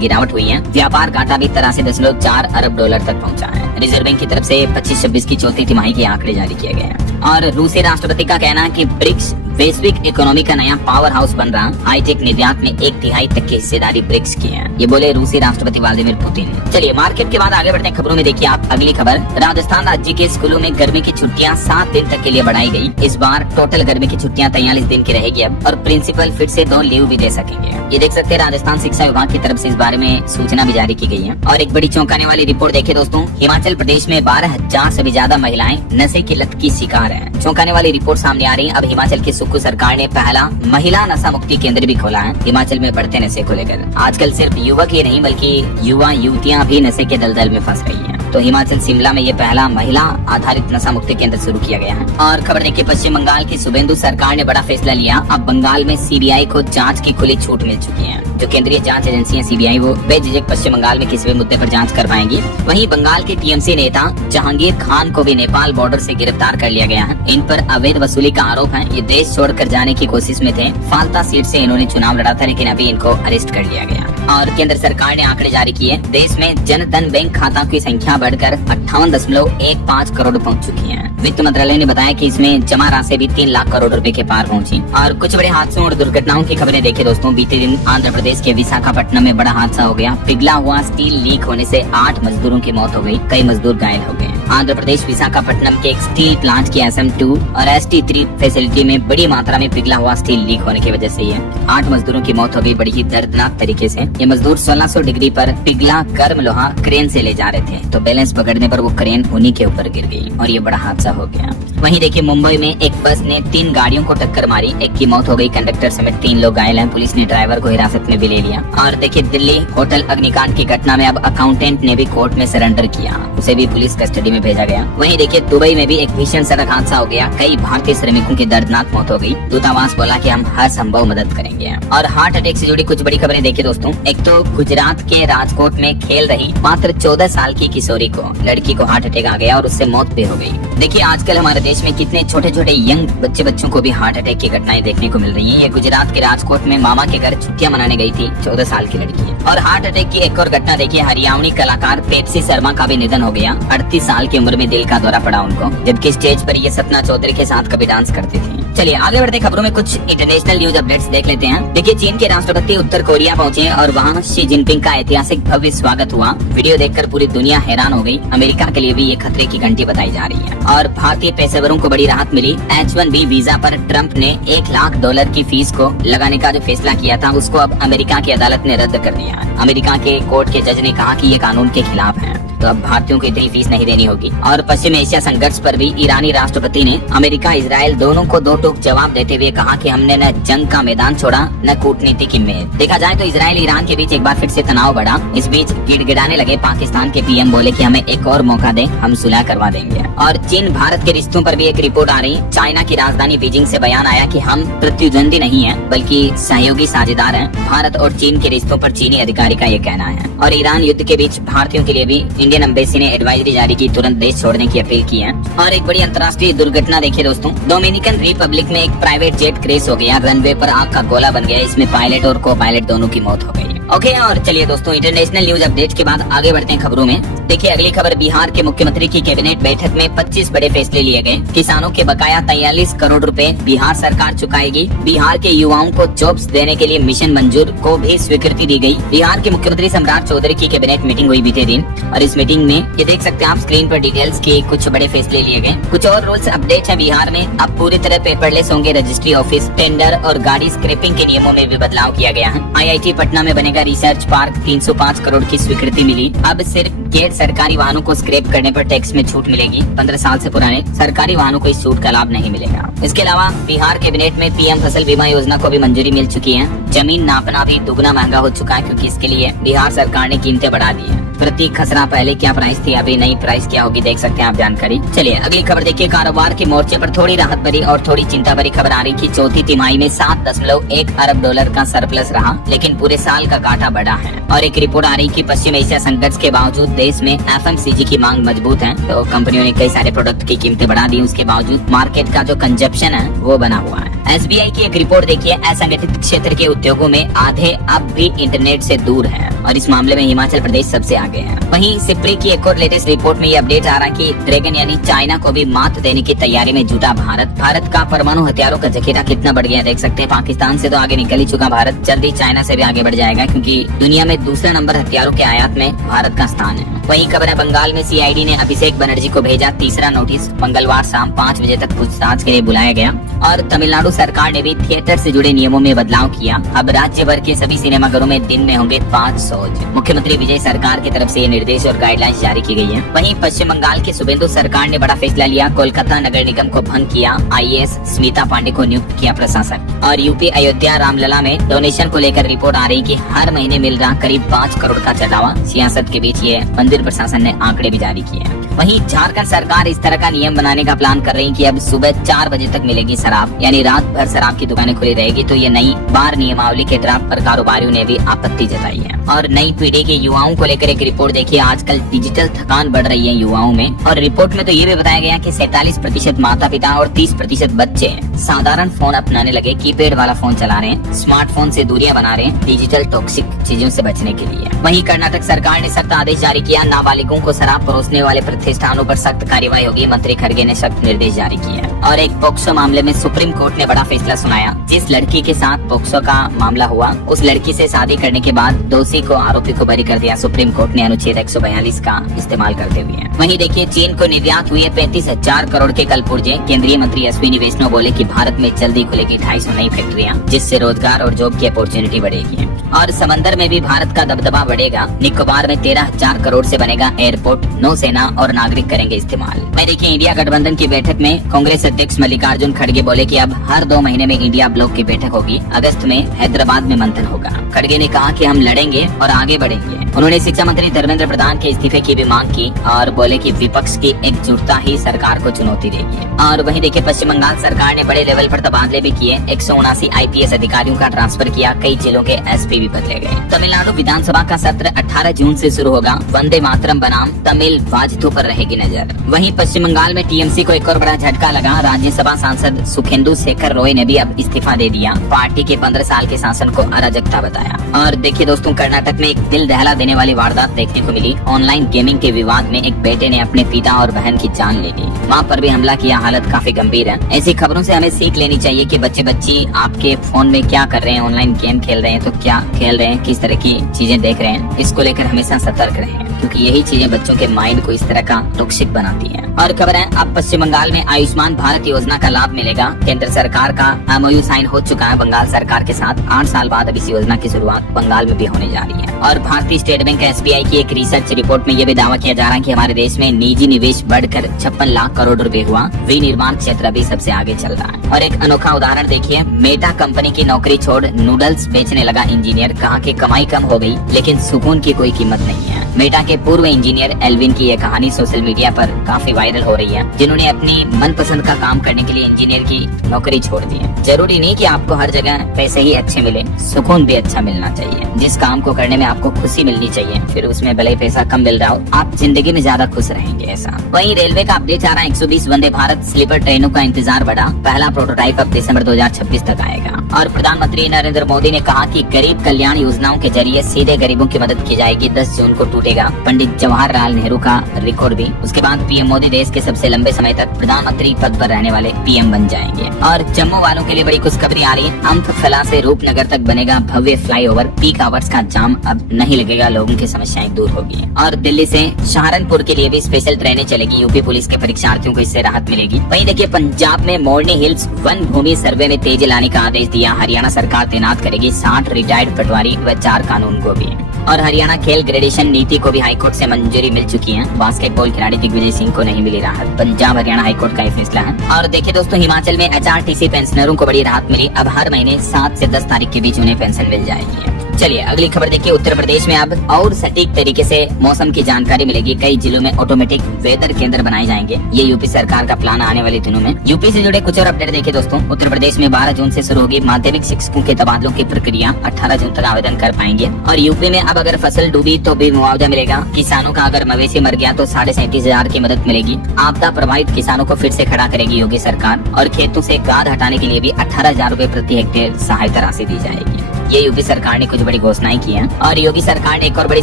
गिरावट हुई है। व्यापार घाटा भी 83.4 अरब डॉलर तक पहुंचा है। रिजर्व बैंक की तरफ से 25-26 की चौथी तिमाही के आंकड़े जारी किए गए हैं। और रूसी राष्ट्रपति का कहना है कि ब्रिक्स वैश्विक इकोनॉमी का नया पावर हाउस बन रहा। हाईटेक निर्यात में 1/3 तक की हिस्सेदारी ब्रिक्स की है, ये बोले रूसी राष्ट्रपति व्लादिमीर पुतिन। चलिए मार्केट के बाद आगे बढ़ते हैं खबरों में। देखिए आप, अगली खबर, राजस्थान राज्य के स्कूलों में गर्मी की छुट्टियां 7 दिन तक के लिए बढ़ाई गई। इस बार टोटल गर्मी की छुट्टियां 43 दिन की रहेगी अब, और प्रिंसिपल फिर से 2 लीव भी दे सकेंगे। ये देख सकते हैं, राजस्थान शिक्षा विभाग की तरफ से इस बारे में सूचना भी जारी की गई है। और एक बड़ी चौंकाने वाली रिपोर्ट देखिए दोस्तों, हिमाचल प्रदेश में 12,000 से भी ज्यादा महिलाएं नशे की लत की शिकार हैं। चौंकाने वाली रिपोर्ट सामने आ रही है। अब हिमाचल की सुक्खू सरकार ने पहला महिला नशा मुक्ति केंद्र भी खोला है हिमाचल में बढ़ते नशे को लेकर। आजकल सिर्फ युवक ही नहीं बल्कि युवा युवतियां भी नशे के दलदल में फंस रही हैं। तो हिमाचल शिमला में ये पहला महिला आधारित नशा मुक्ति केंद्र शुरू किया गया है। और खबर देखिए, पश्चिम बंगाल की शुभेंदु सरकार ने बड़ा फैसला लिया। अब बंगाल में CBI को जांच की खुली छूट मिल चुकी है। जो केंद्रीय जांच एजेंसी है CBI, वो बेझिझक पश्चिम बंगाल में किसी भी मुद्दे पर जांच कर पाएंगी। वहीं बंगाल के TMC नेता जहांगीर खान को भी नेपाल बॉर्डर से गिरफ्तार कर लिया गया है। इन पर अवैध वसूली का आरोप है। ये देश छोड़कर जाने की कोशिश में थे। फाल्ता सीट से इन्होंने चुनाव लड़ा था, लेकिन अभी इनको अरेस्ट कर लिया गया। और केंद्र सरकार ने आंकड़े जारी किए। देश में जन धन बैंक खाता की संख्या बढ़कर 58.15 करोड़ पहुंच चुकी है। वित्त मंत्रालय ने बताया कि इसमें जमा राशि भी 3 लाख करोड़ रुपए के पार पहुंची। और कुछ बड़े हादसों और दुर्घटनाओं की खबरें देखिए दोस्तों। बीते दिन आंध्र प्रदेश के विशाखापट्टनम में बड़ा हादसा हो गया। पिघला हुआ स्टील लीक होने से 8 मजदूरों की मौत हो गई, कई मजदूर घायल हो गए। आंध्र प्रदेश विशाखापट्टनम के एक स्टील प्लांट की SM2 और ST3 फैसिलिटी में बड़ी मात्रा में पिघला हुआ स्टील लीक होने की वजह से ये 8 मजदूरों की मौत हो गई, बड़ी ही दर्दनाक तरीके से। ये मजदूर 1600 डिग्री पर पिघला गर्म लोहा क्रेन से ले जा रहे थे, तो बैलेंस पकड़ने पर वो क्रेन उन्हीं के ऊपर गिर गई और ये बड़ा हादसा हो गया। वहीं देखिए, मुंबई में एक बस ने 3 गाड़ियों को टक्कर मारी, एक की मौत हो गई, कंडक्टर समेत 3 लोग घायल हैं। पुलिस ने ड्राइवर को हिरासत में भी ले लिया। और देखिए, दिल्ली होटल अग्निकांड की घटना में अब अकाउंटेंट ने भी कोर्ट में सरेंडर किया, उसे भी पुलिस कस्टडी में भेजा गया। वहीं देखिए, दुबई में भी एक भीषण सड़क हादसा हो गया, कई भारतीय श्रमिकों की दर्दनाक मौत हो गई। दूतावास बोला कि हम हर संभव मदद करेंगे। और हार्ट अटैक से जुड़ी कुछ बड़ी खबरें देखिए दोस्तों। एक तो गुजरात के राजकोट में खेल रही मात्र 14 साल की किशोरी को, लड़की को हार्ट अटैक आ गया और उससे मौत भी हो गई। देखिए, आजकल हमारे देश में कितने छोटे छोटे यंग बच्चों को भी हार्ट अटैक की घटनाएं देखने को मिल रही हैं। ये गुजरात के राजकोट में मामा के घर छुट्टियां मनाने गई थी 14 साल की लड़की। और हार्ट अटैक की एक और घटना देखिए, हरियाणवी कलाकार पेप्सी शर्मा का भी निधन हो गया। 38 साल की उम्र में दिल का दौरा पड़ा उनको, जबकि स्टेज पर ये सपना चौधरी के साथ कभी डांस करती थी। चलिए आगे बढ़ते खबरों में कुछ इंटरनेशनल न्यूज अपडेट्स देख लेते हैं। देखिए, चीन के राष्ट्रपति उत्तर कोरिया पहुंचे और वहां शी जिनपिंग का ऐतिहासिक भव्य स्वागत हुआ। वीडियो देखकर पूरी दुनिया हैरान हो गई। अमेरिका के लिए भी ये खतरे की घंटी बताई जा रही है। और भारतीय पेशेवरों को बड़ी राहत मिली। H1B वीजा पर ट्रंप ने $1 लाख की फीस को लगाने का जो फैसला किया था, उसको अब अमेरिका की अदालत ने रद्द कर दिया है। अमेरिका के कोर्ट के जज ने कहा कि ये कानून के खिलाफ है, तो अब भारतीयों को इतनी फीस नहीं देनी होगी। और पश्चिम एशिया संघर्ष पर भी ईरानी राष्ट्रपति ने अमेरिका इजराइल दोनों को 2 टूक जवाब देते हुए कहा कि हमने न जंग का मैदान छोड़ा न कूटनीति की मेज। देखा जाए तो इजराइल ईरान के बीच एक बार फिर से तनाव बढ़ा। इस बीच गिड़गिड़ाने लगे पाकिस्तान के PM बोले कि हमें एक और मौका दें, हम सुलह करवा देंगे। और चीन भारत के रिश्तों पर भी एक रिपोर्ट आ रही। चाइना की राजधानी बीजिंग से बयान आया कि हम प्रतिद्वंदी नहीं है बल्कि सहयोगी साझेदार हैं। भारत और चीन के रिश्तों पर चीनी अधिकारी का ये कहना है। और ईरान युद्ध के बीच भारतीयों के लिए भी इंडियन एम्बेसी ने एडवाइजरी जारी की, तुरंत देश छोड़ने की अपील की है। और एक बड़ी अंतर्राष्ट्रीय दुर्घटना देखिए दोस्तों, डोमिनिकन रिपब्लिक में एक प्राइवेट जेट क्रैश हो गया, रनवे पर आग का गोला बन गया। इसमें पायलट और को पायलट दोनों की मौत हो गई। ओके, और चलिए दोस्तों, इंटरनेशनल न्यूज अपडेट के बाद आगे बढ़ते हैं खबरों में। देखिए अगली खबर, बिहार के मुख्यमंत्री की कैबिनेट बैठक में 25 बड़े फैसले लिए गए। किसानों के बकाया 43 करोड़ रुपए बिहार सरकार चुकाएगी। बिहार के युवाओं को जॉब्स देने के लिए मिशन मंजूर को भी स्वीकृति दी गई। बिहार के मुख्यमंत्री सम्राट चौधरी की कैबिनेट मीटिंग हुई बीते दिन और इस मीटिंग में ये देख सकते हैं आप स्क्रीन पर डिटेल्स के कुछ बड़े फैसले लिए गए। कुछ और रूल्स अपडेट है बिहार में। अब पूरी तरह पेपरलेस होंगे रजिस्ट्री ऑफिस, टेंडर और गाड़ी स्क्रैपिंग के नियमों में भी बदलाव किया गया है। IIT पटना में बनेगा रिसर्च पार्क, 305 करोड़ की स्वीकृति मिली। अब सिर्फ गैर सरकारी वाहनों को स्क्रैप करने पर टैक्स में छूट मिलेगी। 15 साल से पुराने सरकारी वाहनों को इस छूट का लाभ नहीं मिलेगा। इसके अलावा बिहार कैबिनेट में PM फसल बीमा योजना को भी मंजूरी मिल चुकी है। जमीन नापना भी दुगना महंगा हो चुका है क्योंकि इसके लिए बिहार सरकार ने कीमतें बढ़ा दी है। प्रति खसरा पहले क्या प्राइस थी, अभी नई प्राइस क्या होगी, देख सकते हैं आप जानकारी। चलिए अगली खबर देखिए, कारोबार के मोर्चे पर थोड़ी राहत भरी और थोड़ी चिंता भरी खबर आ रही कि चौथी तिमाही में $7.1 अरब का सरप्लस रहा, लेकिन पूरे साल का घाटा बढ़ा है। और एक रिपोर्ट आ रही कि पश्चिम एशिया संकट के बावजूद देश में FMCG की मांग मजबूत है, तो कंपनियों ने कई सारे प्रोडक्ट की कीमतें बढ़ा दी। उसके बावजूद मार्केट का जो कंजप्शन है वो बना हुआ है। SBI की एक रिपोर्ट देखिए, असंगठित क्षेत्र के उद्योगों में आधे अब भी इंटरनेट से दूर हैं और इस मामले में हिमाचल प्रदेश सबसे आगे है। वहीं सिप्री की एक और लेटेस्ट रिपोर्ट में ये अपडेट आ रहा है कि ड्रैगन यानी चाइना को भी मात देने की तैयारी में जुटा भारत का परमाणु हथियारों का जखीरा कितना बढ़ गया देख सकते हैं। पाकिस्तान से तो आगे निकल ही चुका भारत, जल्दी चाइना से भी आगे बढ़ जाएगा क्योंकि दुनिया में दूसरा नंबर हथियारों के आयात में भारत का स्थान है। वहीं खबर है, बंगाल में CID ने अभिषेक बनर्जी को भेजा तीसरा नोटिस। मंगलवार शाम 5 बजे तक पूछताछ के लिए बुलाया गया। और तमिलनाडु सरकार ने भी थिएटर से जुड़े नियमों में बदलाव किया। अब राज्य भर के सभी सिनेमाघरों में दिन में होंगे 5 शोज। मुख्यमंत्री विजय सरकार की तरफ से ये निर्देश और गाइडलाइंस जारी की गई है। वहीं पश्चिम बंगाल के शुभेंदु सरकार ने बड़ा फैसला लिया, कोलकाता नगर निगम को भंग किया। IAS स्मिता पांडे को नियुक्त किया प्रशासक। और यूपी अयोध्या रामलला में डोनेशन को लेकर रिपोर्ट आ रही कि हर महीने मिल रहा करीब 5 करोड़ का चढ़ावा। सियासत के बीच ये मंदिर प्रशासन ने आंकड़े भी जारी किए हैं। वहीं झारखंड सरकार इस तरह का नियम बनाने का प्लान कर रही है कि अब सुबह 4 बजे तक मिलेगी शराब, यानी रात भर शराब की दुकानें खुली रहेगी। तो ये नई बार नियमावली के ड्राफ्ट पर कारोबारियों ने भी आपत्ति जताई है। और नई पीढ़ी के युवाओं को लेकर एक रिपोर्ट देखिए, आजकल डिजिटल थकान बढ़ रही है युवाओं में। और रिपोर्ट में तो ये भी बताया गया कि 47% माता पिता और 30% बच्चे साधारण फोन अपनाने लगे, कीपैड वाला फोन चला रहे हैं, स्मार्टफोन से दूरियां बना रहे हैं डिजिटल टॉक्सिक चीजों से बचने के लिए। वहीं कर्नाटक सरकार ने सख्त आदेश जारी किया, नाबालिगों को शराब परोसने वाले प्रतिष्ठानों पर सख्त कार्रवाई होगी। मंत्री खड़गे ने सख्त निर्देश जारी किया। और एक पोक्सो मामले में सुप्रीम कोर्ट ने बड़ा फैसला सुनाया। जिस लड़की के साथ पोक्सो का मामला हुआ, उस लड़की से शादी करने के बाद दोषी को आरोपी को बरी कर दिया सुप्रीम कोर्ट ने अनुच्छेद 142 का इस्तेमाल करते हुए। वहीं देखिए, चीन को निर्यात हुई है 35,000 करोड़ के कल पुर्जे। केंद्रीय मंत्री अश्विनी वैष्णव बोले कि भारत में जल्दी खुलेगी 250 नई फैक्ट्रियां, जिससे रोजगार और जॉब की अपॉर्चुनिटी बढ़ेगी। और समंदर में भी भारत का दबदबा बढ़ेगा। निकोबार में 13,000 करोड़ से बनेगा एयरपोर्ट, नौसेना और नागरिक करेंगे इस्तेमाल। मैं देखिए, इंडिया गठबंधन की बैठक में कांग्रेस अध्यक्ष मल्लिकार्जुन खड़गे बोले कि अब हर 2 महीने में इंडिया ब्लॉक की बैठक होगी। अगस्त में हैदराबाद में मंथन होगा। खड़गे ने कहा कि हम लड़ेंगे और आगे बढ़ेंगे। उन्होंने शिक्षा मंत्री धर्मेंद्र प्रधान के इस्तीफे की भी मांग की और बोले कि विपक्ष की एकजुटता ही सरकार को चुनौती देगी। और वहीं देखिए, पश्चिम बंगाल सरकार ने बड़े लेवल पर तबादले भी किए। 179 IPS अधिकारियों का ट्रांसफर किया। कई जिलों के SP भी बदले गए। तमिलनाडु विधानसभा का सत्र 18 जून से शुरू होगा। वंदे मातरम बनाम तमिल वाजिदों पर रहेगी नजर। वहीं पश्चिम बंगाल में TMC को एक और बड़ा झटका लगा। राज्यसभा सांसद सुखेंदु शेखर रॉय ने भी अब इस्तीफा दे दिया। पार्टी के 15 साल के शासन को अराजकता बताया। और देखिए दोस्तों, कर्नाटक में एक दिल दहला देने वाली वारदात देखने को मिली। ऑनलाइन गेमिंग के विवाद में एक बेटे ने अपने पिता और बहन की जान ले ली। मां पर भी हमला किया। हालत काफी गंभीर है। ऐसी खबरों से हमें सीख लेनी चाहिए कि बच्चे बच्ची आपके फोन में क्या कर रहे हैं, ऑनलाइन गेम खेल रहे हैं तो क्या खेल रहे हैं, किस तरह की चीजें देख रहे हैं, इसको लेकर हमेशा सतर्क रहें क्योंकि यही चीजें बच्चों के माइंड को इस तरह का टॉक्सिक बनाती हैं। और खबर है, अब पश्चिम बंगाल में आयुष्मान भारत योजना का लाभ मिलेगा। केंद्र सरकार का MOU साइन हो चुका है बंगाल सरकार के साथ। 8 साल बाद अब इस योजना की शुरुआत बंगाल में भी होने जा रही है। और भारतीय स्टेट बैंक SBI की एक रिसर्च रिपोर्ट में ये भी दावा किया जा रहा है कि हमारे देश में निजी निवेश बढ़कर 56 लाख करोड़ रुपए हुआ। विनिर्माण क्षेत्र अभी सबसे आगे चल रहा है। और एक अनोखा उदाहरण देखिए, मेटा कंपनी की नौकरी छोड़ नूडल्स बेचने लगा इंजीनियर। कहा कि कमाई कम हो गई लेकिन सुकून की कोई कीमत नहीं है। मेटा के पूर्व इंजीनियर एल्विन की यह कहानी सोशल मीडिया पर काफी वायरल हो रही है, जिन्होंने अपनी मनपसंद का काम करने के लिए इंजीनियर की नौकरी छोड़ दी है। जरूरी नहीं कि आपको हर जगह पैसे ही अच्छे मिले, सुकून भी अच्छा मिलना चाहिए। जिस काम को करने में आपको खुशी मिलनी चाहिए, फिर उसमें भले ही पैसा कम मिल रहा हो, आप जिंदगी में ज्यादा खुश रहेंगे। ऐसा वहीं रेलवे का अपडेट आ रहा है। 120 वंदे भारत स्लीपर ट्रेनों का इंतजार बढ़ा। पहला प्रोटोटाइप अब दिसंबर 2026 तक आएगा। और प्रधानमंत्री नरेंद्र मोदी ने कहा कि गरीब कल्याण योजनाओं के जरिए सीधे गरीबों की मदद की जाएगी। 10 जून को टूटा टूटेगा पंडित जवाहरलाल नेहरू का रिकॉर्ड भी। उसके बाद पीएम मोदी देश के सबसे लंबे समय तक प्रधानमंत्री पद पर रहने वाले पीएम बन जाएंगे। और जम्मू वालों के लिए बड़ी खुशखबरी आ रही है, अम्फफला से रूपनगर तक बनेगा भव्य फ्लाईओवर, पीक आवर्स का जाम अब नहीं लगेगा, लोगों की समस्याएं दूर होगी। और दिल्ली से सहारनपुर के लिए भी स्पेशल ट्रेनें चलेगी, यूपी पुलिस के परीक्षार्थियों को इससे राहत मिलेगी। वहीं देखिए पंजाब में मोरनी हिल्स वन भूमि सर्वे में तेजी लाने का आदेश दिया, हरियाणा सरकार तैनात करेगी 60 रिटायर्ड पटवारी व 4 कानून को भी। और हरियाणा खेल ग्रेडेशन नीति को भी हाईकोर्ट से मंजूरी मिल चुकी है, बास्केटबॉल खिलाड़ी दिग्विजय सिंह को नहीं मिली राहत, पंजाब हरियाणा हाईकोर्ट का ये फैसला है। और देखिए दोस्तों, हिमाचल में एचआरटीसी पेंशनरों को बड़ी राहत मिली, अब हर महीने 7 से 10 तारीख के बीच उन्हें पेंशन मिल जाएगी। चलिए अगली खबर देखिए, उत्तर प्रदेश में अब और सटीक तरीके से मौसम की जानकारी मिलेगी, कई जिलों में ऑटोमेटिक वेदर केंद्र बनाए जाएंगे, ये यूपी सरकार का प्लान आने वाले दिनों में। यूपी से जुड़े कुछ और अपडेट देखिए दोस्तों, उत्तर प्रदेश में 12 जून से शुरू होगी माध्यमिक शिक्षकों के तबादलों की प्रक्रिया, 18 जून तक आवेदन कर पाएंगे। और यूपी में अब अगर फसल डूबी तो भी मुआवजा मिलेगा, किसानों का अगर मवेशी मर गया तो 37,500 की मदद मिलेगी, आपदा प्रभावित किसानों को फिर से खड़ा करेगी योगी सरकार। और खेतों से गाद हटाने के लिए भी 18,000 रूपए प्रति हेक्टेयर सहायता राशि दी जाएगी। ये यूपी सरकार ने कुछ बड़ी घोषणाएं की हैं। और योगी सरकार ने एक और बड़ी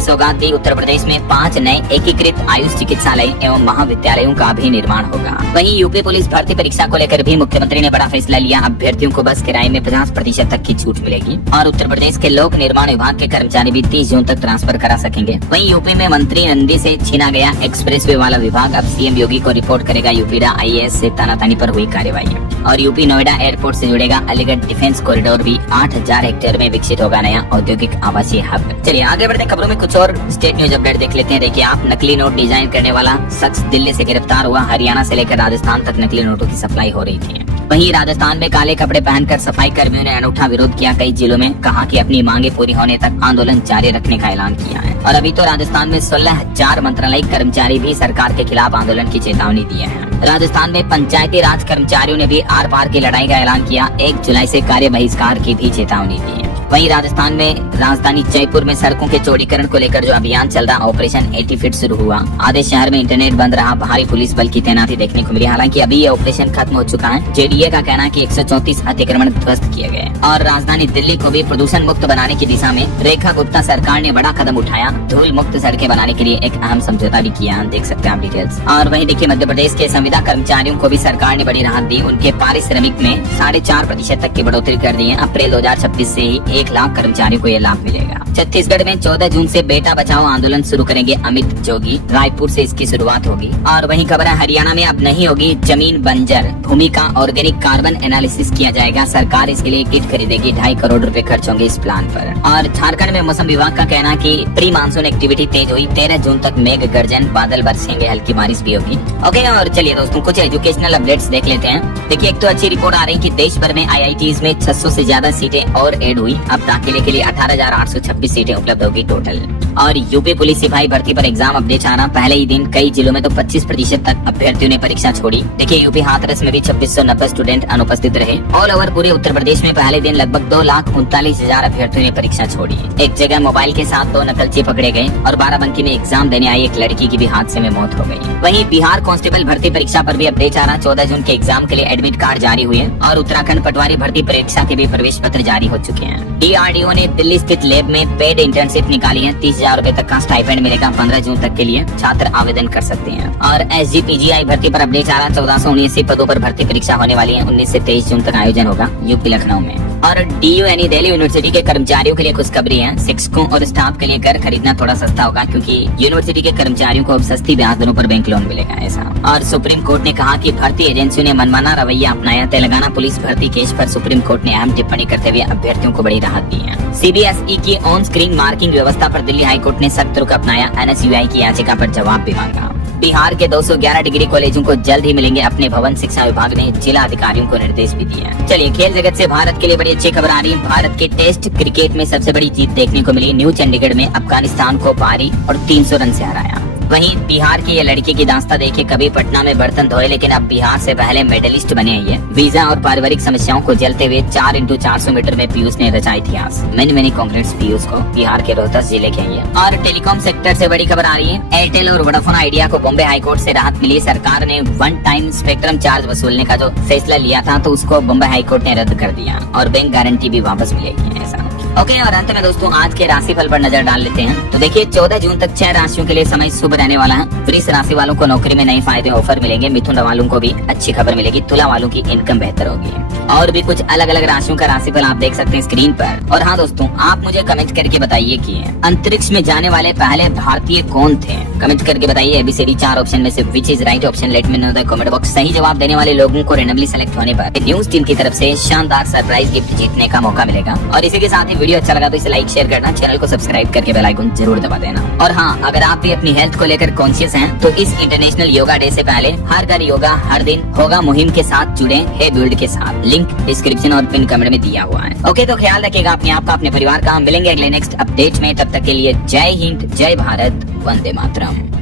सौगात दी, उत्तर प्रदेश में 5 नए एकीकृत आयुष चिकित्सालय एवं महाविद्यालयों का भी निर्माण होगा। वहीं यूपी पुलिस भर्ती परीक्षा को लेकर भी मुख्यमंत्री ने बड़ा फैसला लिया, अभ्यर्थियों को बस किराए में 50% तक की छूट मिलेगी। और उत्तर प्रदेश के लोक निर्माण विभाग के कर्मचारी भी 30 जून तक ट्रांसफर करा सकेंगे। वहीं यूपी में मंत्री नंदी से छीना गया एक्सप्रेसवे वाला विभाग, अब सीएम योगी को रिपोर्ट करेगा, यूपीडा IAS से तानातानी पर हुई कार्यवाही। और यूपी नोएडा एयरपोर्ट से जुड़ेगा अलीगढ़ डिफेंस कॉरिडोर भी, 8,000 हेक्टेयर में विकसित होगा नया औद्योगिक आवासीय हब। चलिए आगे बढ़ते हैं, खबरों में कुछ और स्टेट न्यूज अपडेट देख लेते हैं। देखिए आप, नकली नोट डिजाइन करने वाला शख्स दिल्ली से गिरफ्तार हुआ, हरियाणा से लेकर राजस्थान तक नकली नोटों की सप्लाई हो रही थी। वहीं राजस्थान में काले कपड़े पहनकर सफाई कर्मियों ने अनूठा विरोध किया, कई जिलों में कहा कि अपनी मांगे पूरी होने तक आंदोलन जारी रखने का ऐलान किया है। और अभी तो राजस्थान में 16,000 मंत्रालयिक कर्मचारी भी सरकार के खिलाफ आंदोलन की चेतावनी दी है। राजस्थान में पंचायती राज कर्मचारियों ने भी आर पार की लड़ाई का ऐलान किया, 1 जुलाई से कार्य बहिष्कार की भी चेतावनी दी है। वहीं राजस्थान में राजधानी जयपुर में सड़कों के चौड़ीकरण को लेकर जो अभियान चल रहा, ऑपरेशन 80 फीट शुरू हुआ, आधे शहर में इंटरनेट बंद रहा, भारी पुलिस बल की तैनाती देखने को मिली। हालांकि अभी ये ऑपरेशन खत्म हो चुका है। जेडीए का कहना है कि 134 अतिक्रमण ध्वस्त किए गए। और राजधानी दिल्ली को भी प्रदूषण मुक्त बनाने की दिशा में रेखा गुप्ता सरकार ने बड़ा कदम उठाया, धूल मुक्त सड़कें बनाने के लिए एक अहम समझौता भी किया, देख सकते हैं आप डिटेल्स। और वहीं देखिए मध्य प्रदेश के संविदा कर्मचारियों को भी सरकार ने बड़ी राहत दी, उनके पारिश्रमिक में 4.5% तक की बढ़ोतरी कर दी है। अप्रैल 2026 से ही 1 लाख कर्मचारियों को ये लाभ मिलेगा। छत्तीसगढ़ में 14 जून से बेटा बचाओ आंदोलन शुरू करेंगे अमित जोगी, रायपुर से इसकी शुरुआत होगी। और वहीं खबर है, हरियाणा में अब नहीं होगी जमीन बंजर, भूमि का ऑर्गेनिक कार्बन एनालिसिस किया जाएगा, सरकार इसके लिए किट खरीदेगी, 2.5 करोड़ रुपए खर्च होंगे इस प्लान पर। और झारखंड में मौसम विभाग का कहना है कि प्री मानसून एक्टिविटी तेज हुई, 13 जून तक मेघ गर्जन, बादल बरसेंगे, हल्की बारिश भी होगी। ओके, और चलिए दोस्तों कुछ एजुकेशनल अपडेट्स देख लेते हैं। देखिए एक तो अच्छी रिपोर्ट आ रही है कि देश भर में IITs में 600 से ज्यादा सीटें और ऐड हुई, अब दाखिले के लिए 18,826 सीटें उपलब्ध होगी टोटल। और यूपी पुलिस सिपाही भर्ती पर एग्जाम अपडेट आना, पहले ही दिन कई जिलों में तो 25% तक अभ्यर्थियों ने परीक्षा छोड़ी। देखिए यूपी हाथरस में भी 2690 स्टूडेंट अनुपस्थित रहे। ऑल ओवर पूरे उत्तर प्रदेश में पहले दिन लगभग 2,39,000 अभ्यर्थियों ने परीक्षा छोड़ी। एक जगह मोबाइल के साथ 2 नकलची पकड़े गए और बाराबंकी में एग्जाम देने आई एक लड़की की भी हादसे में मौत हो गई। वहीं बिहार कांस्टेबल भर्ती परीक्षा पर भी अपडेट आ रहा, 14 जून के एग्जाम के लिए एडमिट कार्ड जारी हुए और उत्तराखंड पटवारी भर्ती परीक्षा के भी प्रवेश पत्र जारी हो चुके हैं। DRDO ने दिल्ली स्थित लैब में पेड इंटर्नशिप निकाली है, 30,000 रूपए तक का स्टाइपेंड मिलेगा, 15 जून तक के लिए छात्र आवेदन कर सकते हैं। और SGPGI भर्ती पर अपडेट आ रहा, 1479 पदों पर भर्ती परीक्षा होने वाली है, 19 से 23 जून तक आयोजन होगा यूपी लखनऊ में। और DU दिल्ली यूनिवर्सिटी के कर्मचारियों के लिए खुशखबरी है, शिक्षकों और स्टाफ के लिए घर खरीदना थोड़ा सस्ता होगा, क्योंकि यूनिवर्सिटी के कर्मचारियों को अब सस्ती ब्याज दरों पर बैंक लोन मिलेगा ऐसा। और सुप्रीम कोर्ट ने कहा कि भर्ती एजेंसियों ने मनमाना रवैया अपनाया, तेलंगाना पुलिस भर्ती केस पर सुप्रीम कोर्ट ने अहम टिप्पणी करते हुए अभ्यर्थियों को बड़ी राहत दी है। CBSE की ऑन स्क्रीन मार्किंग व्यवस्था पर दिल्ली हाईकोर्ट ने सख्त रुख अपनाया, NSUI की याचिका पर जवाब भी मांगा। बिहार के 211 डिग्री कॉलेजों को जल्द ही मिलेंगे अपने भवन, शिक्षा विभाग ने जिला अधिकारियों को निर्देश भी दिए हैं। चलिए खेल जगत से भारत के लिए बड़ी अच्छी खबर आ रही है, भारत के टेस्ट क्रिकेट में सबसे बड़ी जीत देखने को मिली, न्यू चंडीगढ़ में अफगानिस्तान को पारी और 300 रन से हराया। वहीं बिहार की ये लड़की की दास्तां देखिए, कभी पटना में बर्तन धोए लेकिन अब बिहार से पहले मेडलिस्ट बने हैं ये। वीजा और पारिवारिक समस्याओं को झेलते हुए 4x400 मीटर में पीयूष ने रचा इतिहास। मैनी कांग्रेट्स पीयूष को, बिहार के रोहतस जिले के ये। और टेलीकॉम सेक्टर से बड़ी खबर आ रही है, एयरटेल और वोडाफोन आइडिया को बॉम्बे हाईकोर्ट से राहत मिली। सरकार ने वन टाइम स्पेक्ट्रम चार्ज वसूलने का जो फैसला लिया था तो उसको बॉम्बे हाईकोर्ट ने रद्द कर दिया और बैंक गारंटी भी वापस मिलेगी ऐसा। ओके, और अंत में दोस्तों आज के राशिफल पर नजर डाल लेते हैं। तो देखिए 14 जून तक 6 राशियों के लिए समय शुभ रहने वाला है। वृष राशि वालों को नौकरी में नए फायदे ऑफर मिलेंगे। मिथुन वालों को भी अच्छी खबर मिलेगी। तुला वालों की इनकम बेहतर होगी। और भी कुछ अलग अलग राशियों का राशिफल आप देख सकते हैं स्क्रीन पर। और हाँ दोस्तों, आप मुझे कमेंट करके बताइए कि अंतरिक्ष में जाने वाले पहले भारतीय कौन थे। कमेंट करके बताइए एबीसीडी 4 ऑप्शन में से which is right option. Let me know the comment box. सही जवाब देने वाले लोगों को रेंडमली सेलेक्ट होने पर न्यूज टीम की तरफ से शानदार सरप्राइज गिफ्ट जीतने का मौका मिलेगा। और इसी के साथ ही वीडियो अच्छा लगा तो इसे लाइक शेयर करना, चैनल को सब्सक्राइब करके बेल आइकन जरूर दबा देना। और हाँ, अगर आप भी अपनी हेल्थ को लेकर कॉन्शियस हैं तो इस इंटरनेशनल योगा डे से पहले हर घर योगा हर दिन होगा मुहिम के साथ जुड़े हे बिल्ड के साथ। लिंक डिस्क्रिप्शन और पिन कमेंट में दिया हुआ है। ओके, तो ख्याल रखिएगा अपने आप का, अपने परिवार का। हम मिलेंगे अगले नेक्स्ट अपडेट में। तब तक के लिए जय हिंद, जय भारत, वंदे मातरम।